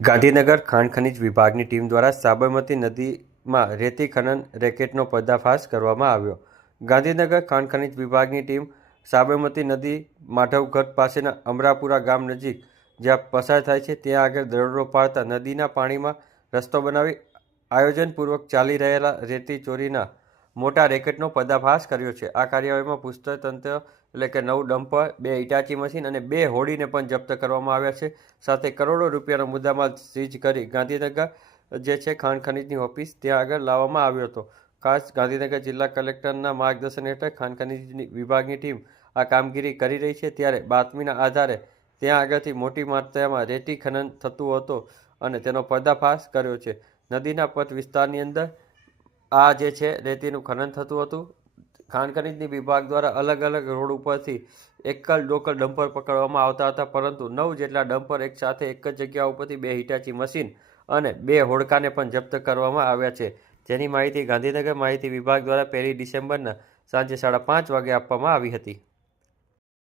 ગાંધીનગર ખાણ ખનિજ વિભાગની ટીમ દ્વારા સાબરમતી નદીમાં રેતી ખનન રેકેટનો પર્દાફાશ કરવામાં આવ્યો. ગાંધીનગર ખાણ ખનિજ વિભાગની ટીમ સાબરમતી નદી માધવગઢ પાસેના અમરાપુરા ગામ નજીક જ્યાં પસાર થાય છે, ત્યાં આગળ દરોડો પાડતા નદીના પાણીમાં રસ્તો બનાવી આયોજનપૂર્વક ચાલી રહેલા રેતી ચોરીના મોટા રેકેટનો પર્દાફાશ કર્યો છે. આ કાર્યવાહીમાં પુસ્તક તંત્ર એટલે કે નવ ડમ્પર, બે ઇટાચી મશીન અને બે હોડીને પણ જપ્ત કરવામાં આવ્યા છે. સાથે કરોડો રૂપિયાનો મુદ્દામાલ સીઝ કરી ગાંધીનગર જે છે ખાણ ખનીજની ઓફિસ ત્યાં આગળ લાવવામાં આવ્યો હતો. ખાસ ગાંધીનગર જિલ્લા કલેક્ટરના માર્ગદર્શન હેઠળ ખાણ ખનીજની વિભાગની ટીમ આ કામગીરી કરી રહી છે. ત્યારે બાતમીના આધારે ત્યાં આગળથી મોટી માત્રામાં રેતી ખનન થતું હતું અને તેનો પર્દાફાશ કર્યો છે. નદીના પથ વિસ્તારની અંદર આ જે છે, રેતીનું ખનન થતું હતું. ખાણ ખનીજની વિભાગ દ્વારા અલગ અલગ રોડ ઉપરથી એકલ ડોકલ ડમ્પર પકડવામાં આવતા હતા, પરંતુ નવ જેટલા ડમ્પર એક સાથે એક જ જગ્યા ઉપરથી બે હિટાચી મશીન અને બે હોડકાને પણ જપ્ત કરવામાં આવ્યા છે. જેની માહિતી ગાંધીનગર માહિતી વિભાગ દ્વારા પહેલી ડિસેમ્બરના સાંજે સાડા પાંચ વાગે આપવામાં આવી હતી.